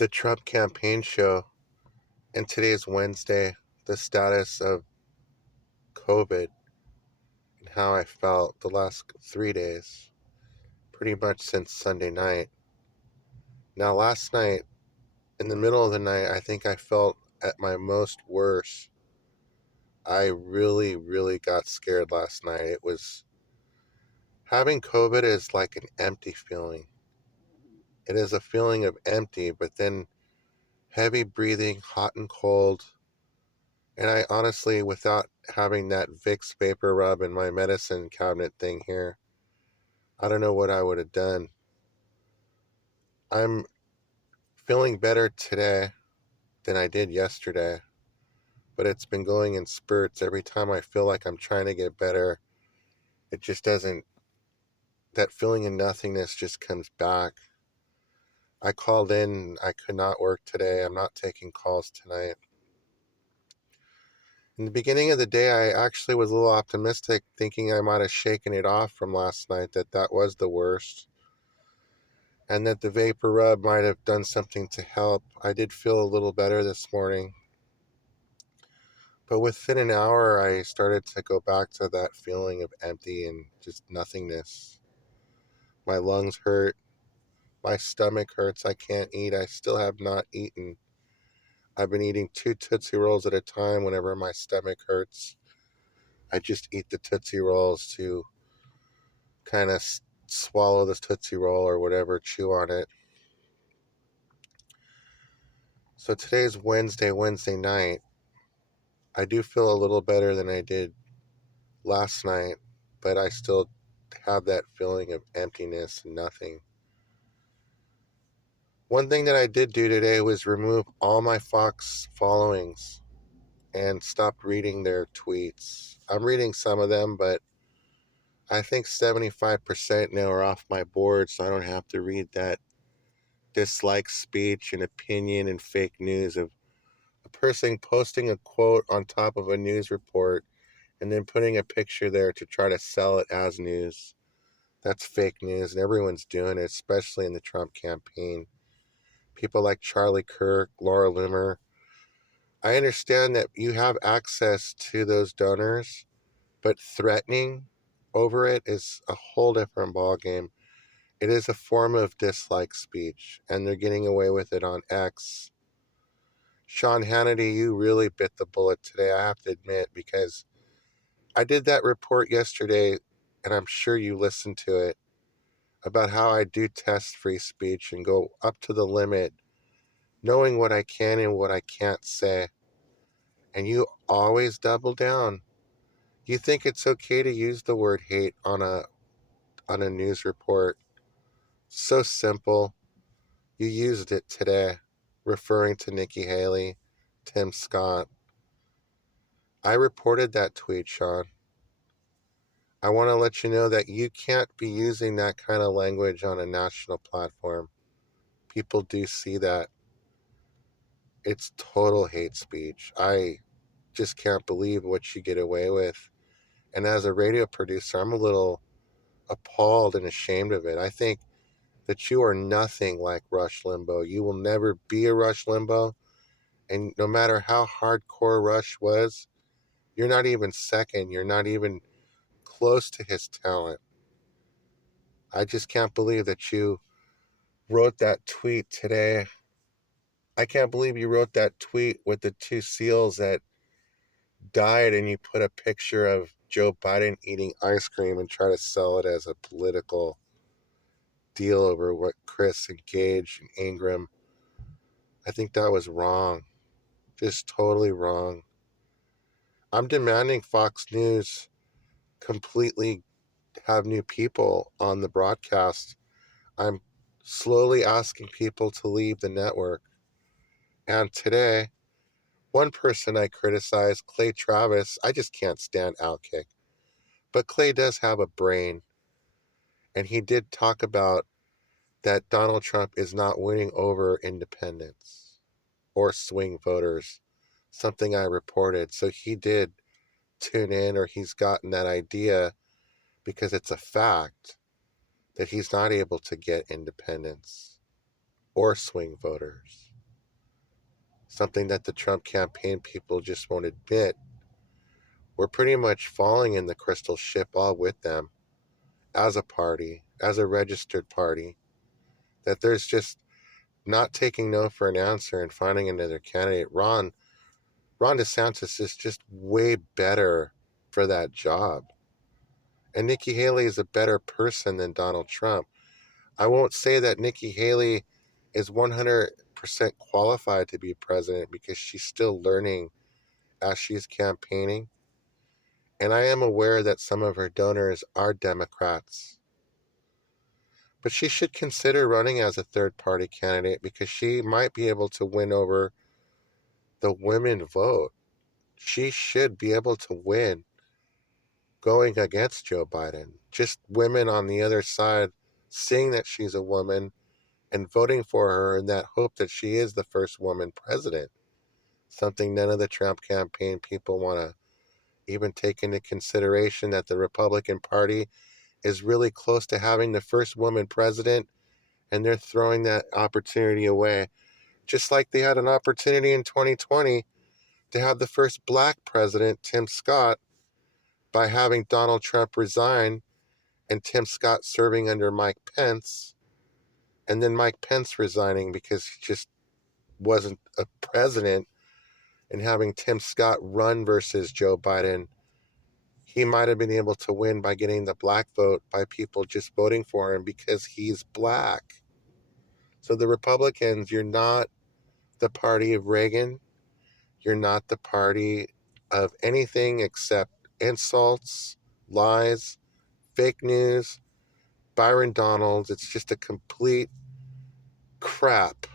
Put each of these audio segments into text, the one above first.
the Trump campaign show, and today is Wednesday, the status of COVID and how I felt the last 3 days, pretty much since Sunday night. Now, last night, in the middle of the night, I think I felt at my most worst. I really, really got scared last night. It was having COVID is like an empty feeling. It is a feeling of empty, but then heavy breathing, hot and cold. And I honestly, without having that Vicks vapor rub in my medicine cabinet thing here, I don't know what I would have done. I'm feeling better today than I did yesterday, but it's been going in spurts. Every time I feel like I'm trying to get better, it just doesn't, that feeling of nothingness just comes back. I called in, I could not work today. I'm not taking calls tonight. In the beginning of the day, I actually was a little optimistic, thinking I might have shaken it off from last night, that was the worst, and that the vapor rub might have done something to help. I did feel a little better this morning, but within an hour, I started to go back to that feeling of empty and just nothingness. My lungs hurt, my stomach hurts, I can't eat. I still have not eaten. I've been eating two Tootsie Rolls at a time whenever my stomach hurts. I just eat the Tootsie Rolls to kind of swallow this Tootsie Roll or whatever, chew on it. So today's Wednesday night. I do feel a little better than I did last night, but I still have that feeling of emptiness and nothing. One thing that I did do today was remove all my Fox followings and stop reading their tweets. I'm reading some of them, but I think 75% now are off my board, so I don't have to read that dislike speech and opinion and fake news of a person posting a quote on top of a news report and then putting a picture there to try to sell it as news. That's fake news, and everyone's doing it, especially in the Trump campaign. People like Charlie Kirk, Laura Loomer. I understand that you have access to those donors, but threatening over it is a whole different ballgame. It is a form of dislike speech, and they're getting away with it on X. Sean Hannity, you really bit the bullet today, I have to admit, because I did that report yesterday, and I'm sure you listened to it, about how I do test free speech and go up to the limit, knowing what I can and what I can't say. And you always double down. You think it's okay to use the word hate on a news report. So simple. You used it today, referring to Nikki Haley, Tim Scott. I reported that tweet, Sean. I want to let you know that you can't be using that kind of language on a national platform. People do see that. It's total hate speech. I just can't believe what you get away with. And as a radio producer, I'm a little appalled and ashamed of it. I think that you are nothing like Rush Limbaugh. You will never be a Rush Limbaugh. And no matter how hardcore Rush was, you're not even second. You're not even close to his talent. I just can't believe that you wrote that tweet today. I can't believe you wrote that tweet with the two seals that died and you put a picture of Joe Biden eating ice cream and try to sell it as a political deal over what Chris and Gage and Ingram. I think that was wrong. Just totally wrong. I'm demanding Fox News completely have new people on the broadcast. I'm slowly asking people to leave the network. And today, one person I criticized, Clay Travis, I just can't stand Outkick. But Clay does have a brain. And he did talk about that Donald Trump is not winning over independents or swing voters, something I reported. So he did tune in, or he's gotten that idea because it's a fact that he's not able to get independents or swing voters. something that the Trump campaign people just won't admit. We're pretty much falling in the crystal ship all with them as a party, as a registered party, that there's just not taking no for an answer and finding another candidate. Ron DeSantis is just way better for that job. And Nikki Haley is a better person than Donald Trump. I won't say that Nikki Haley is 100% qualified to be president because she's still learning as she's campaigning. And I am aware that some of her donors are Democrats. But she should consider running as a third party candidate because she might be able to win over the women vote. She should be able to win going against Joe Biden. Just women on the other side seeing that she's a woman and voting for her in that hope that she is the first woman president. Something none of the Trump campaign people want to even take into consideration, that the Republican Party is really close to having the first woman president and they're throwing that opportunity away. Just like they had an opportunity in 2020 to have the first black president, Tim Scott, by having Donald Trump resign and Tim Scott serving under Mike Pence, and then Mike Pence resigning because he just wasn't a president, and having Tim Scott run versus Joe Biden. He might have been able to win by getting the black vote by people just voting for him because he's black. So the Republicans, you're not the party of Reagan. You're not the party of anything except insults, lies, fake news, Byron Donalds. It's just a complete crap,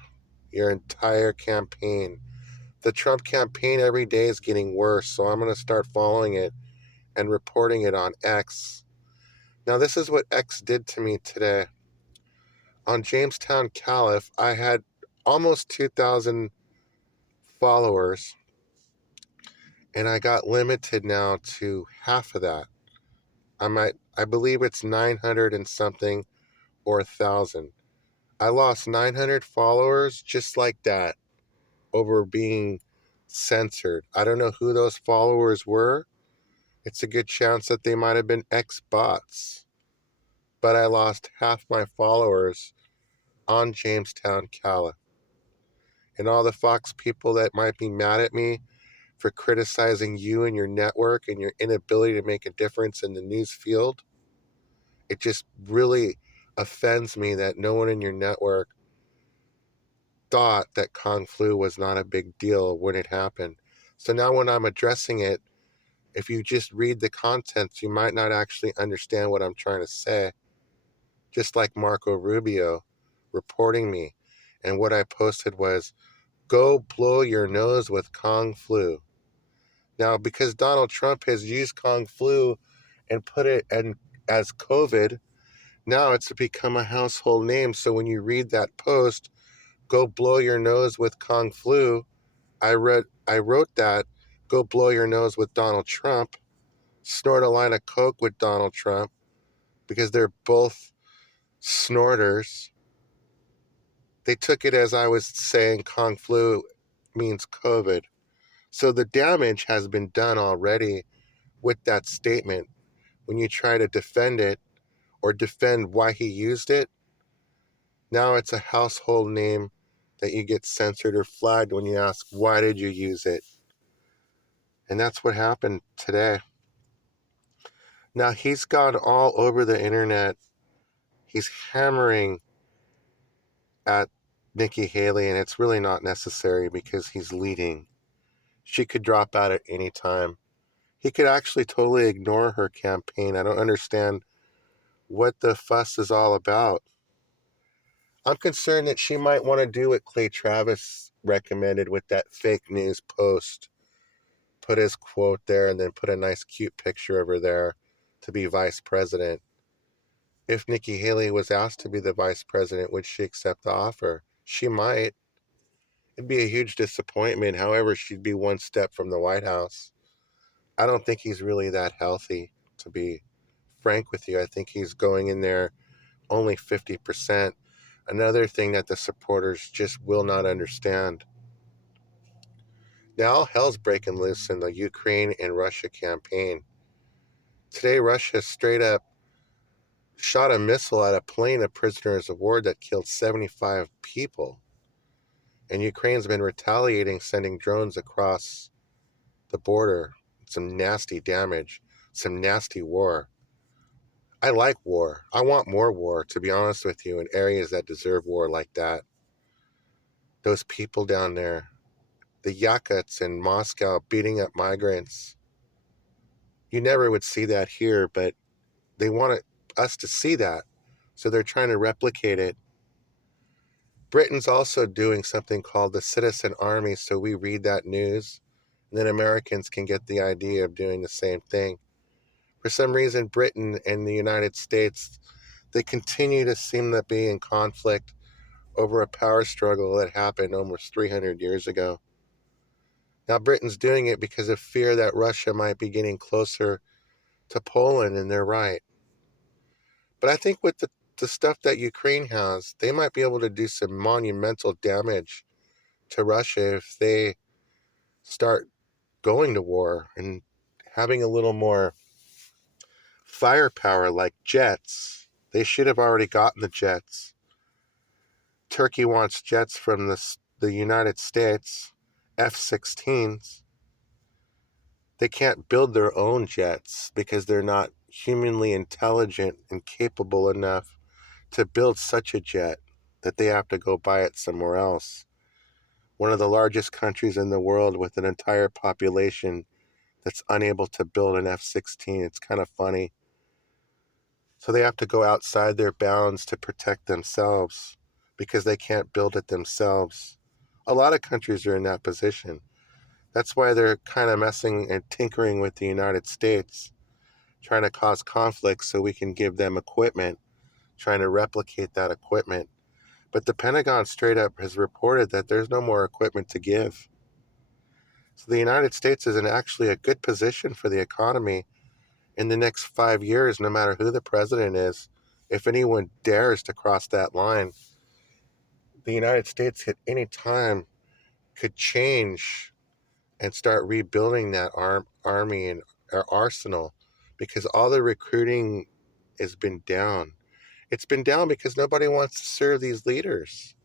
your entire campaign. The Trump campaign every day is getting worse, so I'm going to start following it and reporting it on X. Now, this is what X did to me today. On Jamestown Caliph, I had almost 2,000 followers, and I got limited now to half of that. I believe it's 900 and something or 1,000. I lost 900 followers just like that over being censored. I don't know who those followers were. It's a good chance that they might have been ex bots. But I lost half my followers on Jamestown Caliph. And all the Fox people that might be mad at me for criticizing you and your network and your inability to make a difference in the news field, it just really offends me that no one in your network thought that Kung Flu was not a big deal when it happened. So now when I'm addressing it, if you just read the contents, you might not actually understand what I'm trying to say. Just like Marco Rubio reporting me. And what I posted was, go blow your nose with Kung Flu. Now, because Donald Trump has used Kung Flu and put it as COVID, now it's become a household name. So when you read that post, go blow your nose with Kung Flu, I wrote that, go blow your nose with Donald Trump, snort a line of coke with Donald Trump, because they're both snorters. They took it as I was saying Kung Flu means COVID. So the damage has been done already with that statement. When you try to defend it or defend why he used it, now it's a household name that you get censored or flagged when you ask, why did you use it? And that's what happened today. Now he's gone all over the internet. He's hammering at Nikki Haley, and it's really not necessary because he's leading. She could drop out at any time. He could actually totally ignore her campaign. I don't understand what the fuss is all about. I'm concerned that she might want to do what Clay Travis recommended with that fake news post. Put his quote there and then put a nice cute picture over there to be vice president. If Nikki Haley was asked to be the vice president, would she accept the offer? She might. It'd be a huge disappointment. However, she'd be one step from the White House. I don't think he's really that healthy, to be frank with you. I think he's going in there only 50%. Another thing that the supporters just will not understand. Now all hell's breaking loose in the Ukraine and Russia campaign. Today, Russia straight up shot a missile at a plane of prisoners of war that killed 75 people. And Ukraine's been retaliating, sending drones across the border. Some nasty damage, some nasty war. I like war. I want more war, to be honest with you, in areas that deserve war like that. Those people down there, the Yakuts in Moscow beating up migrants. You never would see that here, but they want us to see that. So they're trying to replicate it. Britain's also doing something called the Citizen Army, so we read that news, and then Americans can get the idea of doing the same thing. For some reason, Britain and the United States, they continue to seem to be in conflict over a power struggle that happened almost 300 years ago. Now, Britain's doing it because of fear that Russia might be getting closer to Poland, and they're right. But I think with the stuff that Ukraine has, they might be able to do some monumental damage to Russia if they start going to war and having a little more firepower like jets. They should have already gotten the jets. Turkey wants jets from the United States, F-16s. They can't build their own jets because they're not humanly intelligent and capable enough to build such a jet that they have to go buy it somewhere else. One of the largest countries in the world with an entire population that's unable to build an F-16. It's kind of funny. So they have to go outside their bounds to protect themselves because they can't build it themselves. A lot of countries are in that position. That's why they're kind of messing and tinkering with the United States, trying to cause conflict so we can give them equipment, trying to replicate that equipment. But the Pentagon straight up has reported that there's no more equipment to give. So the United States is in actually a good position for the economy in the next 5 years, no matter who the president is. If anyone dares to cross that line, the United States at any time could change and start rebuilding that army and our arsenal because all the recruiting has been down. It's been down because nobody wants to serve these leaders.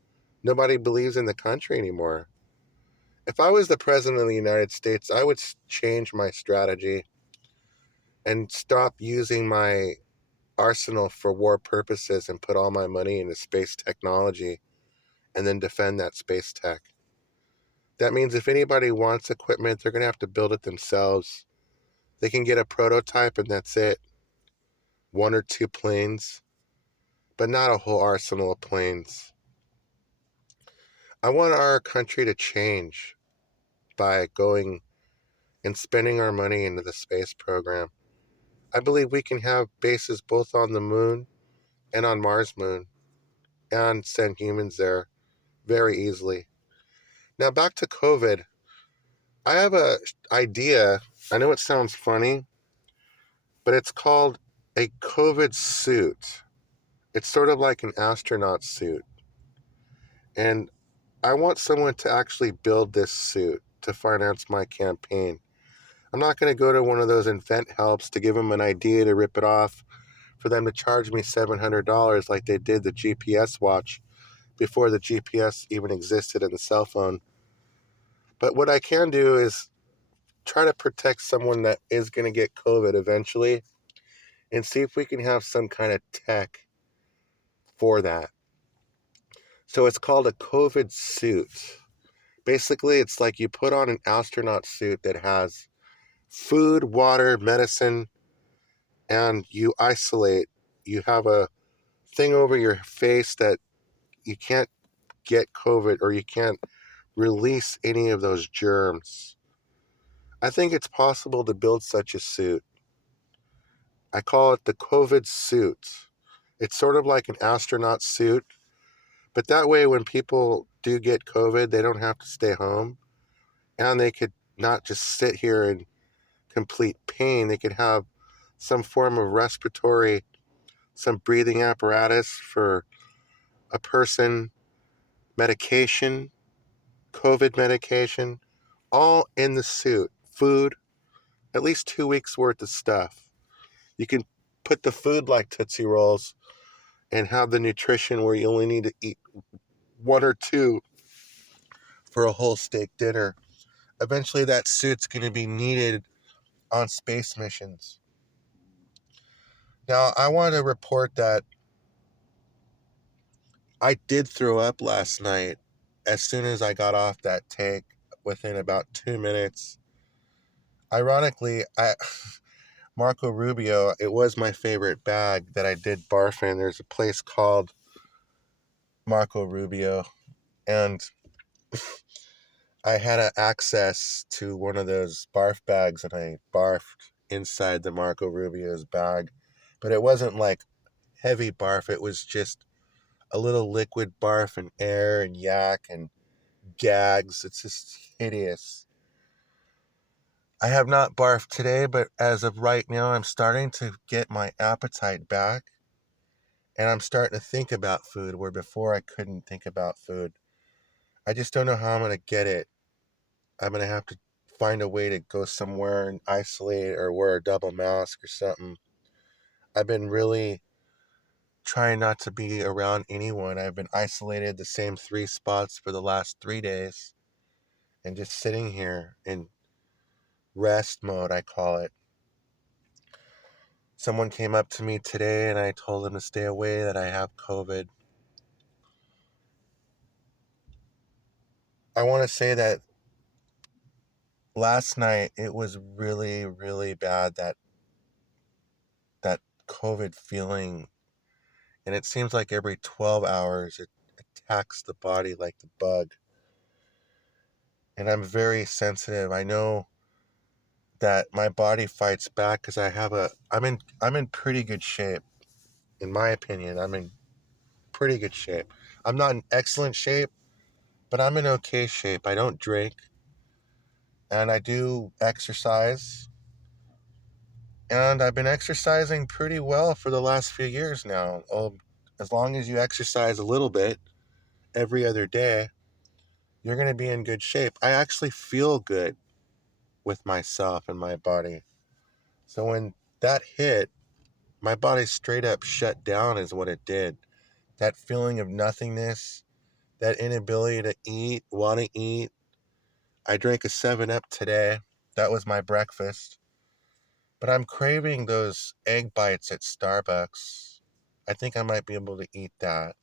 Nobody believes in the country anymore. If I was the president of the United States, I would change my strategy and stop using my arsenal for war purposes and put all my money into space technology and then defend that space tech. That means if anybody wants equipment, they're going to have to build it themselves. They can get a prototype and that's it. One or two planes, but not a whole arsenal of planes. I want our country to change by going and spending our money into the space program. I believe we can have bases both on the moon and on Mars moon and send humans there very easily. Now back to COVID. I have a idea. I know it sounds funny, but it's called a COVID suit. It's sort of like an astronaut suit. And I want someone to actually build this suit to finance my campaign. I'm not going to go to one of those invent helps to give them an idea to rip it off for them to charge me $700 like they did the GPS watch before the GPS even existed in the cell phone. But what I can do is try to protect someone that is going to get COVID eventually and see if we can have some kind of tech for that. So it's called a COVID suit. Basically, it's like you put on an astronaut suit that has food, water, medicine, and you isolate. You have a thing over your face that you can't get COVID or you can't release any of those germs. I think it's possible to build such a suit. I call it the COVID suit. It's sort of like an astronaut suit, but that way when people do get COVID, they don't have to stay home and they could not just sit here in complete pain. They could have some form of respiratory, some breathing apparatus for a person, medication, COVID medication, all in the suit. Food, at least 2 weeks worth of stuff. You can put the food like Tootsie Rolls and have the nutrition where you only need to eat one or two for a whole steak dinner. Eventually, that suit's going to be needed on space missions. Now, I want to report that I did throw up last night as soon as I got off that tank within about 2 minutes. Ironically, Marco Rubio, it was my favorite bag that I did barf in. There's a place called Marco Rubio, and I had access to one of those barf bags, and I barfed inside the Marco Rubio's bag. But it wasn't like heavy barf, it was just a little liquid barf and air and yak and gags. It's just hideous. I have not barfed today, but as of right now, I'm starting to get my appetite back. And I'm starting to think about food where before I couldn't think about food. I just don't know how I'm going to get it. I'm going to have to find a way to go somewhere and isolate or wear a double mask or something. I've been really trying not to be around anyone. I've been isolated the same 3 spots for the last 3 days and just sitting here in rest mode, I call it. Someone came up to me today and I told them to stay away, that I have COVID. I want to say that last night it was really, really bad, that COVID feeling. And it seems like every 12 hours it attacks the body like the bug. And I'm very sensitive. I know that my body fights back because I'm in pretty good shape. In my opinion, I'm in pretty good shape. I'm not in excellent shape, but I'm in okay shape. I don't drink and I do exercise. And I've been exercising pretty well for the last few years now. As long as you exercise a little bit every other day, you're going to be in good shape. I actually feel good with myself and my body. So when that hit, my body straight up shut down, is what it did. That feeling of nothingness, that inability to eat, want to eat. I drank a 7 Up today. That was my breakfast. But I'm craving those egg bites at Starbucks. I think I might be able to eat that.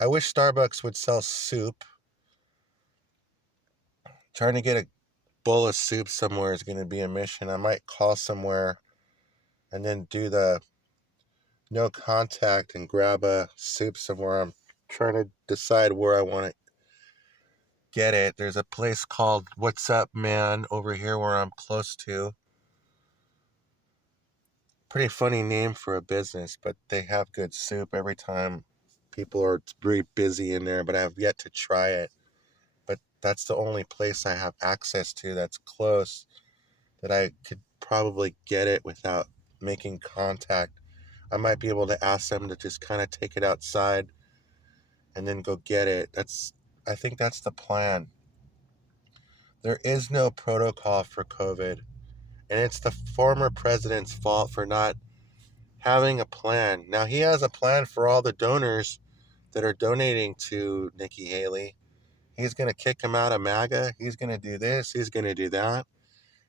I wish Starbucks would sell soup. Trying to get a bowl of soup somewhere is going to be a mission. I might call somewhere and then do the no contact and grab a soup somewhere. I'm trying to decide where I want to get it. There's a place called What's Up Man over here where I'm close to. Pretty funny name for a business, but they have good soup every time. People are very busy in there, but I have yet to try it. But that's the only place I have access to that's close, that I could probably get it without making contact. I might be able to ask them to just kind of take it outside and then go get it. I think that's the plan. There is no protocol for COVID, and it's the former president's fault for not having a plan. Now he has a plan for all the donors that are donating to Nikki Haley. He's going to kick him out of MAGA. He's going to do this. He's going to do that.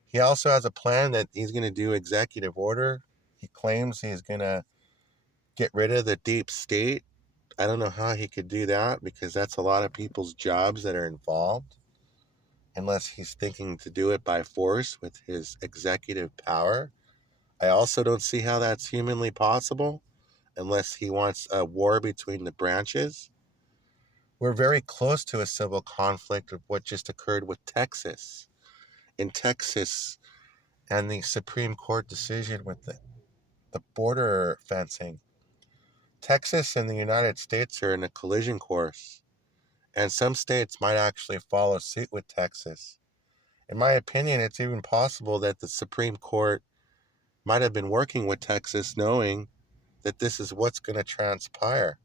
He also has a plan that he's going to do executive order. He claims he's going to get rid of the deep state. I don't know how he could do that because that's a lot of people's jobs that are involved, unless he's thinking to do it by force with his executive power. I also don't see how that's humanly possible unless he wants a war between the branches. We're very close to a civil conflict of what just occurred with Texas. In Texas and the Supreme Court decision with the border fencing, Texas and the United States are in a collision course, and some states might actually follow suit with Texas. In my opinion, it's even possible that the Supreme Court might have been working with Texas knowing that this is what's going to transpire.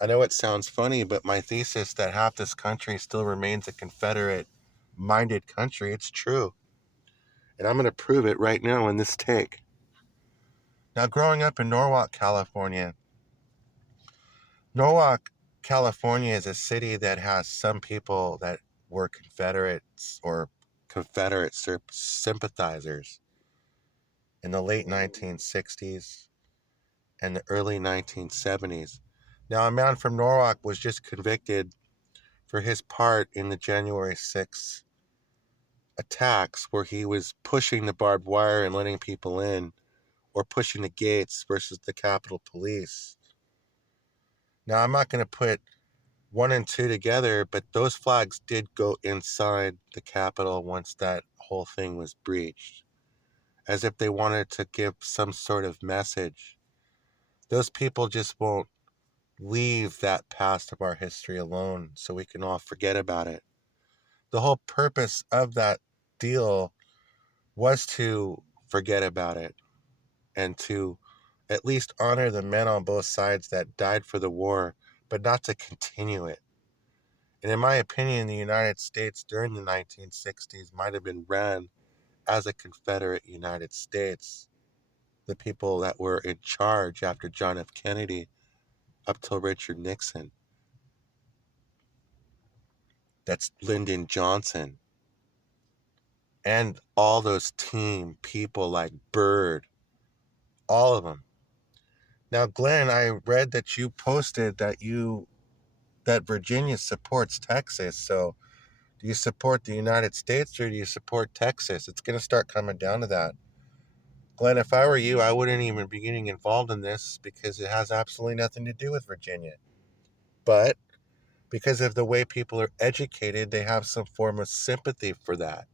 I know it sounds funny, but my thesis that half this country still remains a Confederate minded country. It's true. And I'm going to prove it right now in this take. Now, growing up in Norwalk, California is a city that has some people that were Confederates or Confederate sympathizers in the late 1960s and the early 1970s. Now, a man from Norwalk was just convicted for his part in the January 6th attacks, where he was pushing the barbed wire and letting people in, or pushing the gates versus the Capitol Police. Now, I'm not going to put one and two together, but those flags did go inside the Capitol once that whole thing was breached, as if they wanted to give some sort of message. Those people just won't leave that past of our history alone so we can all forget about it. The whole purpose of that deal was to forget about it and to at least honor the men on both sides that died for the war, but not to continue it. And in my opinion, the United States during the 1960s might have been ran as a Confederate United States. The people that were in charge after John F. Kennedy up till Richard Nixon. That's Lyndon Johnson. And all those team people like Byrd, all of them. Now, Glenn, I read that you posted that Virginia supports Texas. So, do you support the United States or do you support Texas? It's going to start coming down to that. Glenn, if I were you, I wouldn't even be getting involved in this because it has absolutely nothing to do with Virginia. But because of the way people are educated, they have some form of sympathy for that.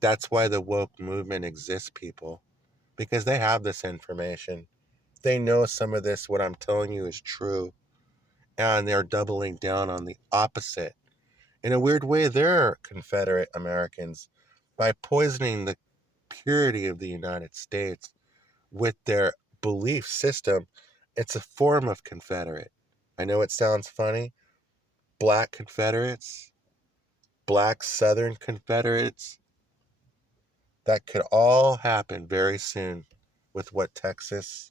That's why the woke movement exists, people, because they have this information. They know some of this, what I'm telling you, is true. And they're doubling down on the opposite. In a weird way, they're Confederate Americans by poisoning the purity of the United States with their belief system. It's a form of Confederate. I know it sounds funny. Black Confederates, black Southern Confederates, that could all happen very soon with what Texas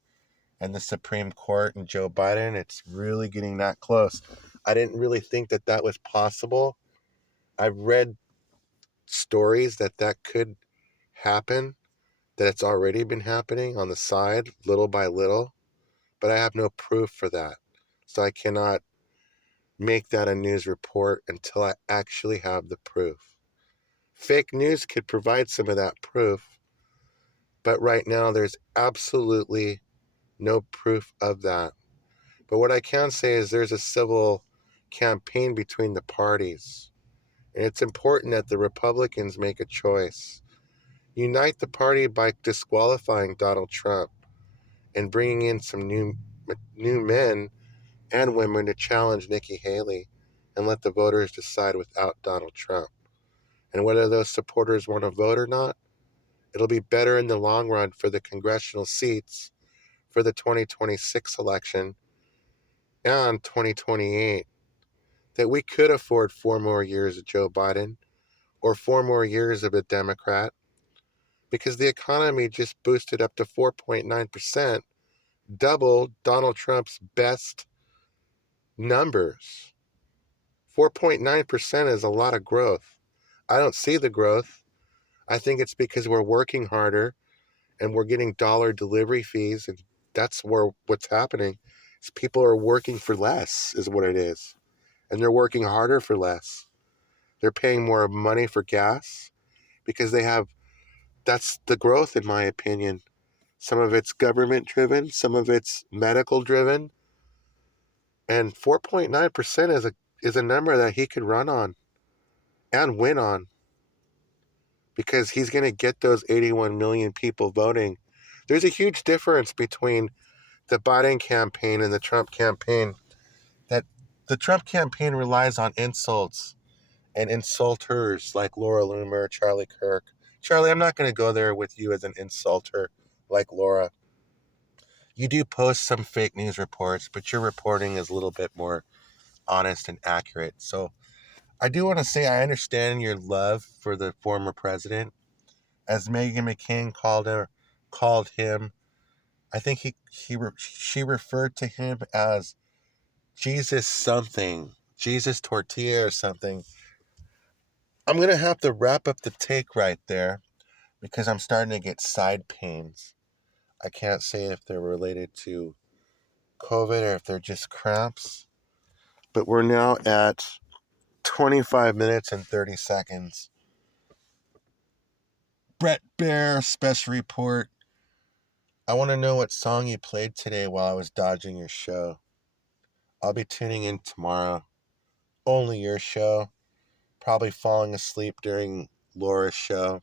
and the Supreme Court and Joe Biden. It's really getting that close. I didn't really think that that was possible. I've read stories that that could happen, that it's already been happening on the side, little by little, but I have no proof for that. So I cannot make that a news report until I actually have the proof. Fake news could provide some of that proof, but right now there's absolutely no proof of that. But what I can say is there's a civil campaign between the parties. And it's important that the Republicans make a choice. Unite the party by disqualifying Donald Trump and bringing in some new men and women to challenge Nikki Haley and let the voters decide without Donald Trump. And whether those supporters want to vote or not, it'll be better in the long run for the congressional seats for the 2026 election and 2028 that we could afford 4 more years of Joe Biden or 4 more years of a Democrat because the economy just boosted up to 4.9%, double Donald Trump's best numbers. 4.9% is a lot of growth. I don't see the growth. I think it's because we're working harder and we're getting dollar delivery fees, and that's where what's happening is people are working for less is what it is. And they're working harder for less. They're paying more money for gas because that's the growth in my opinion. Some of it's government driven, some of it's medical driven, and 4.9% is a number that he could run on and win on because he's going to get those 81 million people voting. There's a huge difference between the Biden campaign and the Trump campaign. That the Trump campaign relies on insults and insulters like Laura Loomer, Charlie Kirk. Charlie, I'm not going to go there with you as an insulter like Laura. You do post some fake news reports, but your reporting is a little bit more honest and accurate. So I do want to say I understand your love for the former president. As Meghan McCain called him, I think she referred to him as Jesus something, Jesus tortilla or something. I'm gonna have to wrap up the take right there because I'm starting to get side pains. I can't say if they're related to COVID or if they're just cramps. But we're now at 25 minutes and 30 seconds. Brett Bear special report. I want to know what song you played today while I was dodging your show. I'll be tuning in tomorrow. Only your show. Probably falling asleep during Laura's show.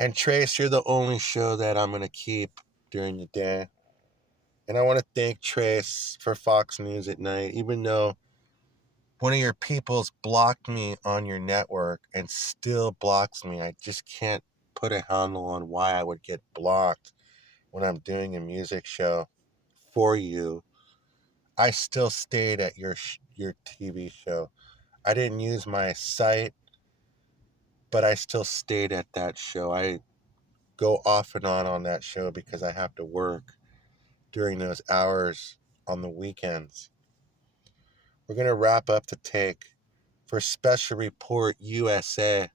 And Trace, you're the only show that I'm going to keep during the day. And I want to thank Trace for Fox News at night, even though one of your peoples blocked me on your network and still blocks me. I just can't put a handle on why I would get blocked when I'm doing a music show for you. I still stayed at your TV show. I didn't use my site, but I still stayed at that show. I go off and on that show because I have to work during those hours on the weekends. We're going to wrap up the take for Special Report USA,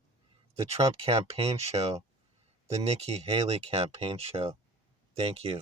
the Trump campaign show, the Nikki Haley campaign show. Thank you.